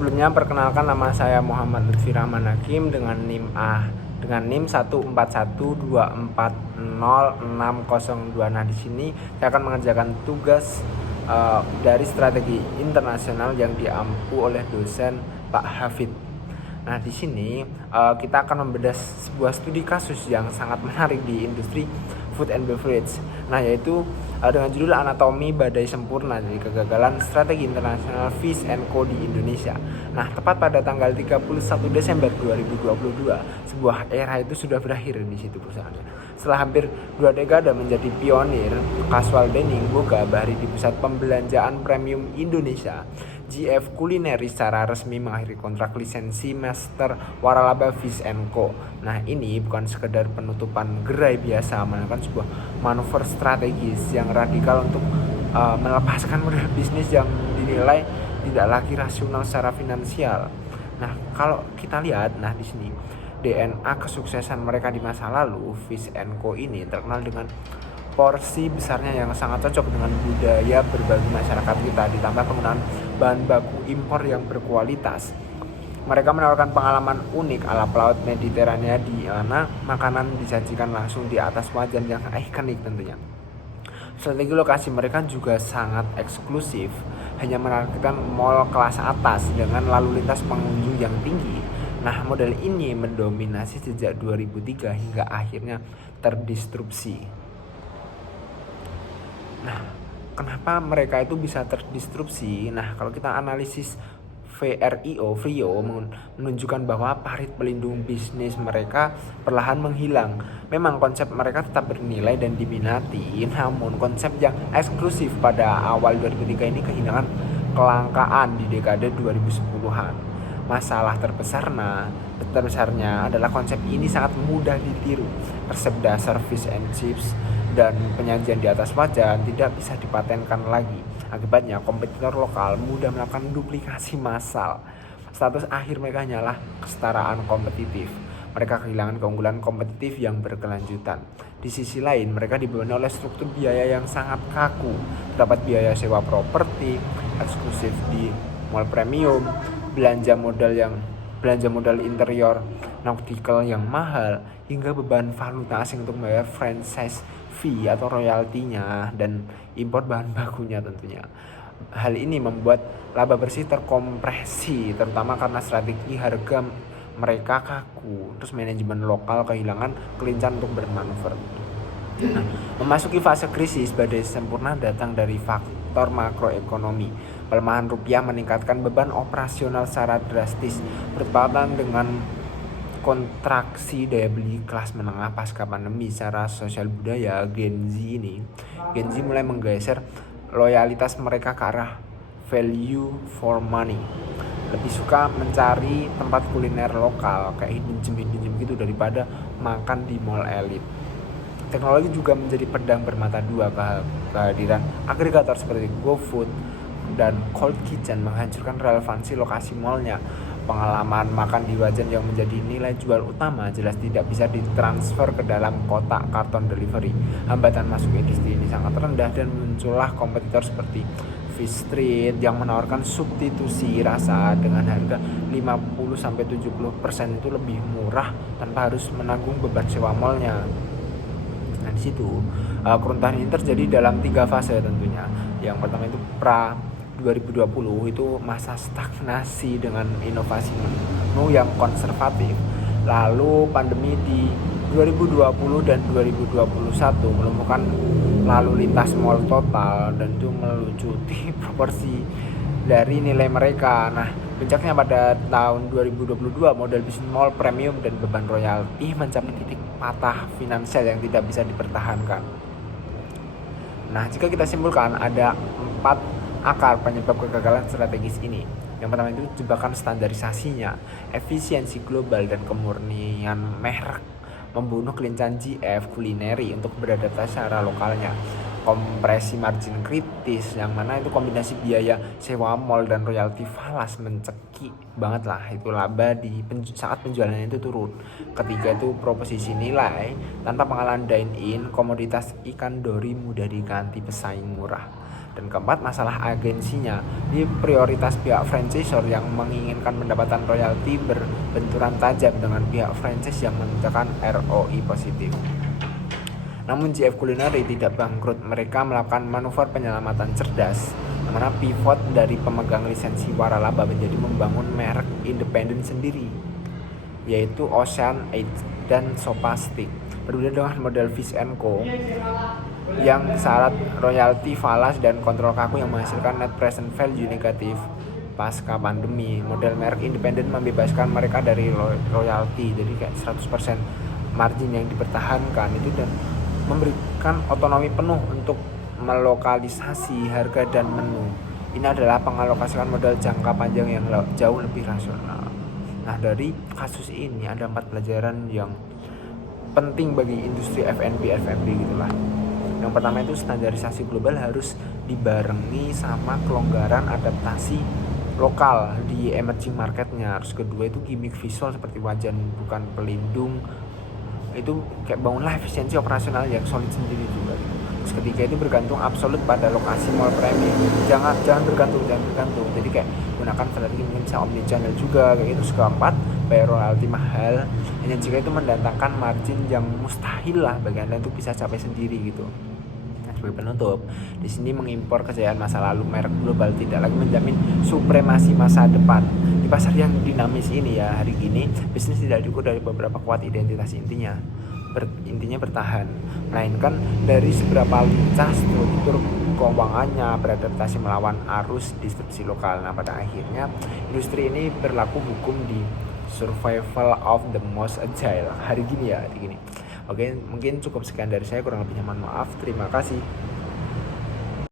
Sebelumnya perkenalkan, nama saya Muhammad Lutfi Rahman Hakim dengan NIM 1412406002. Nah, di sini saya akan mengerjakan tugas dari strategi internasional yang diampu oleh dosen Pak Hafid. Nah, di sini kita akan membedah sebuah studi kasus yang sangat menarik di industri food and beverage. Nah, yaitu dengan judul Anatomi Badai Sempurna dari Kegagalan Strategi Internasional Fish and Co di Indonesia. Nah, tepat pada tanggal 31 Desember 2022, sebuah era itu sudah berakhir di situ perusahaannya. Setelah hampir 2 dekade menjadi pionir casual dining, Boga Bahri di pusat pembelanjaan premium Indonesia, GF Culinary secara resmi mengakhiri kontrak lisensi Master Waralaba Fish and Co. Nah, ini bukan sekedar penutupan gerai biasa, melainkan sebuah manuver strategis yang radikal untuk melepaskan model bisnis yang dinilai tidak lagi rasional secara finansial. Nah, kalau kita lihat, di sini DNA kesuksesan mereka di masa lalu, Fish and Co ini terkenal dengan porsi besarnya yang sangat cocok dengan budaya berbagi masyarakat kita, ditambah penggunaan bahan baku impor yang berkualitas. Mereka menawarkan pengalaman unik ala pelaut Mediterania di mana makanan disajikan langsung di atas wajan yang ikonik tentunya. Strategi lokasi mereka juga sangat eksklusif, hanya menargetkan mall kelas atas dengan lalu lintas pengunjung yang tinggi. Nah, model ini mendominasi sejak 2003 hingga akhirnya terdistrupsi. Nah, kenapa mereka itu bisa terdistrupsi? Nah, kalau kita analisis VRIO menunjukkan bahwa parit pelindung bisnis mereka perlahan menghilang. Memang konsep mereka tetap bernilai dan diminati, namun konsep yang eksklusif pada awal 2003 ini kehilangan kelangkaan di dekade 2010-an. Masalah terbesarnya adalah konsep ini sangat mudah ditiru. Resep dasar fish and chips dan penyajian di atas wajan tidak bisa dipatenkan lagi. Akibatnya kompetitor lokal mudah melakukan duplikasi massal. Status akhir mereka hanyalah kesetaraan kompetitif. Mereka kehilangan keunggulan kompetitif yang berkelanjutan. Di sisi lain, mereka dibebani oleh struktur biaya yang sangat kaku. Terdapat biaya sewa properti eksklusif di mall premium, belanja modal interior nautical yang mahal, hingga beban valuta asing untuk membayar franchise fee atau royaltinya dan impor bahan bakunya tentunya. Hal ini membuat laba bersih terkompresi, terutama karena strategi harga mereka kaku. Terus manajemen lokal kehilangan kelincahan untuk bermanuver. Nah, memasuki fase krisis, badai sempurna datang dari faktor makroekonomi. Pelemahan rupiah meningkatkan beban operasional secara drastis, bertepatan dengan kontraksi daya beli kelas menengah pasca pandemi. Secara sosial budaya, Gen Z mulai menggeser loyalitas mereka ke arah value for money. Lebih suka mencari tempat kuliner lokal kayak hidden gem gitu daripada makan di mall elit. Teknologi juga menjadi pedang bermata dua. Kehadiran agregator seperti GoFood dan Cold Kitchen menghancurkan relevansi lokasi mallnya. Pengalaman makan di wajan yang menjadi nilai jual utama jelas tidak bisa ditransfer ke dalam kotak karton delivery. Hambatan masuk industri ini sangat rendah dan muncullah kompetitor seperti Fish Street yang menawarkan substitusi rasa dengan harga 50-70% itu lebih murah tanpa harus menanggung beban sewa mallnya. Nah, di situ keruntuhan ini terjadi dalam 3 fase tentunya. Yang pertama itu 2020 itu masa stagnasi dengan inovasi menu yang konservatif. Lalu pandemi di 2020 dan 2021 melumpuhkan lalu lintas mall total dan itu melucuti proporsi dari nilai mereka. Nah, puncaknya pada tahun 2022 model bisnis mall premium dan beban royalti mencapai titik patah finansial yang tidak bisa dipertahankan. Nah, jika kita simpulkan ada 4 akar penyebab kegagalan strategis ini. Yang pertama itu jebakan standarisasinya, efisiensi global dan kemurnian merek membunuh kelincahan GF Culinary untuk beradaptasi secara lokalnya. Kompresi margin kritis yang mana itu kombinasi biaya sewa mall dan royalti falas mencekik banget lah itu laba di saat penjualannya itu turun. Ketiga itu proposisi nilai, tanpa pengalaman dine in komoditas ikan dori mudah diganti pesaing murah. Dan keempat, masalah agensinya. Ini prioritas pihak franchisor yang menginginkan pendapatan royalti berbenturan tajam dengan pihak franchise yang menunjukkan ROI positif. Namun GF Culinary tidak bangkrut. Mereka melakukan manuver penyelamatan cerdas, di mana pivot dari pemegang lisensi waralaba menjadi membangun merek independen sendiri, yaitu Ocean Edge dan Sopastic. Berbeda dengan model Fish & Co yang syarat royalti falas dan kontrol kaku yang menghasilkan net present value negatif pasca pandemi, model merek independen membebaskan mereka dari royalti, jadi kayak 100% margin yang dipertahankan itu, dan memberikan otonomi penuh untuk melokalisasi harga dan menu. Ini adalah pengalokasian modal jangka panjang yang jauh lebih rasional. Nah, dari kasus ini ada 4 pelajaran yang penting bagi industri F&B gitulah. Yang pertama itu standarisasi global harus dibarengi sama kelonggaran adaptasi lokal di emerging marketnya. Terus kedua itu gimmick visual seperti wajan bukan pelindung, itu kayak bangunlah efisiensi operasional yang solid sendiri juga gitu. Terus ketiga itu bergantung absolut pada lokasi mall premium, jangan bergantung, jadi kayak gunakan strategi mungkin bisa omni channel juga kayak gitu. Terus keempat, bayar royalti mahal hanya jika itu mendatangkan margin yang mustahil lah bagi Anda untuk bisa capai sendiri gitu. Nah, sebagai penutup, di sini mengimpor kejayaan masa lalu merek global tidak lagi menjamin supremasi masa depan. Di pasar yang dinamis ini ya, hari ini bisnis tidak diukur dari beberapa kuat identitas intinya bertahan, melainkan dari seberapa lincah struktur keuangannya beradaptasi melawan arus disrupsi lokal. Nah, pada akhirnya industri ini berlaku hukum di survival of the most agile hari gini. Oke, mungkin cukup sekian dari saya, kurang lebihnya mohon maaf. Terima kasih.